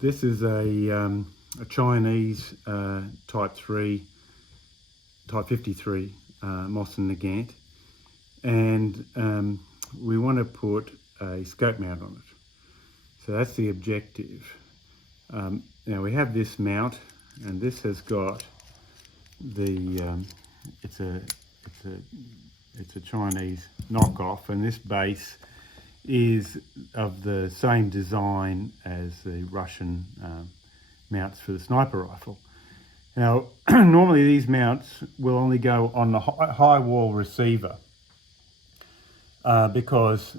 This is a Chinese Type 53 Mosin Nagant, and we want to put a scope mount on it. So that's the objective. Now we have this mount, and this has got the it's a Chinese knockoff, and this base is of the same design as the Russian mounts for the sniper rifle. Now, normally these mounts will only go on the high wall receiver because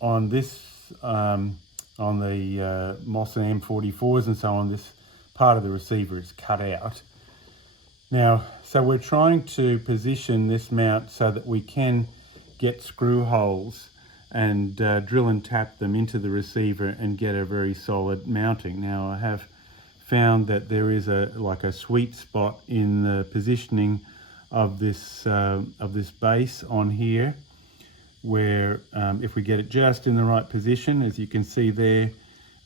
on this, on the Mosin M44s and so on, this part of the receiver is cut out. Now, so we're trying to position this mount so that we can get screw holes and drill and tap them into the receiver and get a very solid mounting. Now, I have found that there is like a sweet spot in the positioning of this base on here, where if we get it just in the right position, as you can see there,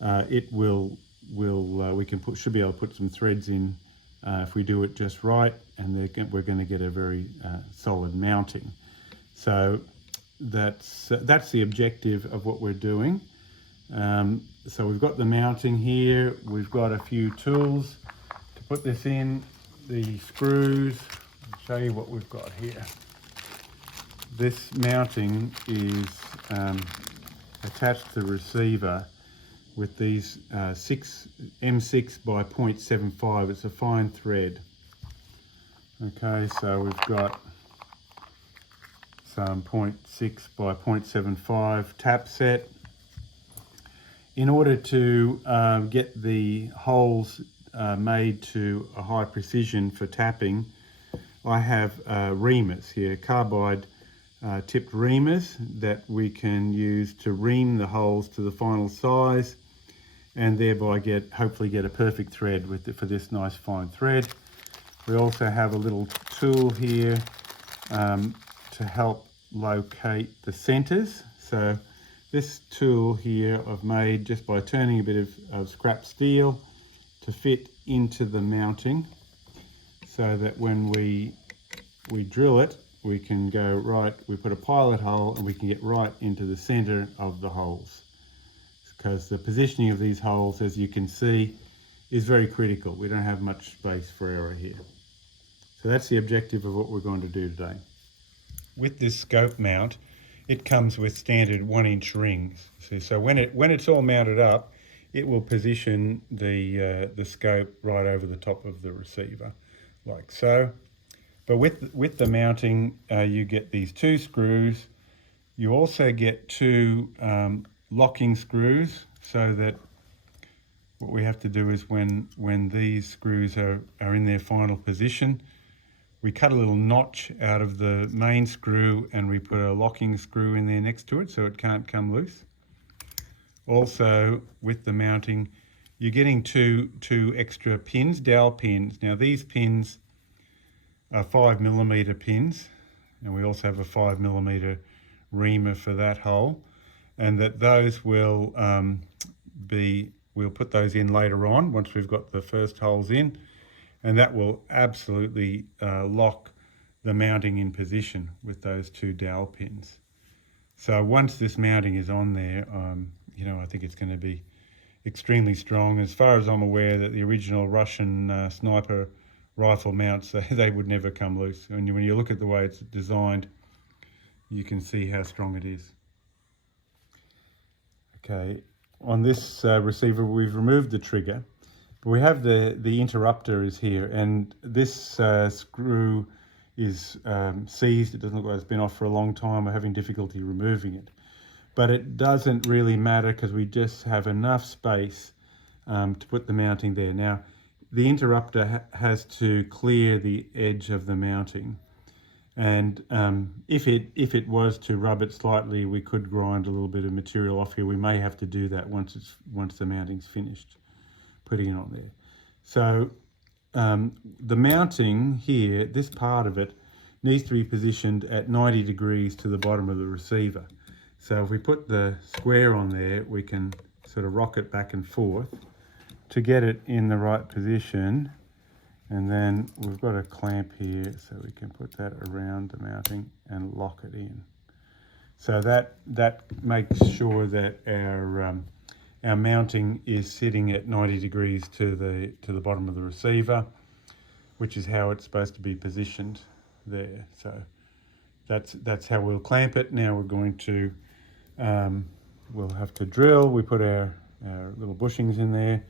it will we can should be able to put some threads in if we do it just right, and we're going to get a very solid mounting. So that's the objective of what we're doing. So we've got the mounting here. We've got a few tools to put this in. The screws. I'll show you what we've got here. This mounting is attached to the receiver with these M6 by 0.75. It's a fine thread. Okay, so we've got some 0.6 by 0.75 tap set. In order to get the holes made to a high precision for tapping, I have reamers here, carbide tipped reamers that we can use to ream the holes to the final size, and thereby hopefully get a perfect thread for this nice fine thread. We also have a little tool here to help locate the centers. So this tool here I've made just by turning a bit of scrap steel to fit into the mounting, so that when we drill it, we can go right, we put a pilot hole and we can get right into the center of the holes, because the positioning of these holes, as you can see, is very critical. We don't have much space for error here. So that's the objective of what we're going to do today. With this scope mount, it comes with standard 1-inch rings. So when it's all mounted up, it will position the scope right over the top of the receiver, like so. But with the mounting, you get these 2 screws. You also get 2 locking screws, so that what we have to do is when these screws are in their final position, we cut a little notch out of the main screw and we put a locking screw in there next to it so it can't come loose. Also, with the mounting, you're getting two extra pins, dowel pins. Now these pins are 5mm pins, and we also have a 5mm reamer for that hole, and those will we'll put those in later on once we've got the first holes in, and that will absolutely lock the mounting in position with those 2 dowel pins. So once this mounting is on there, I think it's going to be extremely strong. As far as I'm aware, that the original Russian sniper rifle mounts, they would never come loose. And when you look at the way it's designed, you can see how strong it is. Okay, on this receiver, we've removed the trigger, but we have the interrupter is here, and this screw is seized. It doesn't look like it's been off for a long time. We're having difficulty removing it, but it doesn't really matter because we just have enough space to put the mounting there. Now, the interrupter has to clear the edge of the mounting, and if it was to rub it slightly, we could grind a little bit of material off here. We may have to do that once the mounting's finished putting it on there. So the mounting here, this part of it, needs to be positioned at 90 degrees to the bottom of the receiver. So if we put the square on there, we can sort of rock it back and forth to get it in the right position. And then we've got a clamp here, so we can put that around the mounting and lock it in. So that makes sure that our mounting is sitting at 90 degrees to the bottom of the receiver, which is how it's supposed to be positioned there. So that's how we'll clamp it. Now we're going to we'll have to drill. We put our little bushings in there.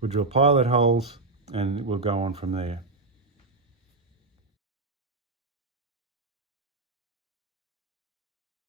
We'll drill pilot holes, and we'll go on from there.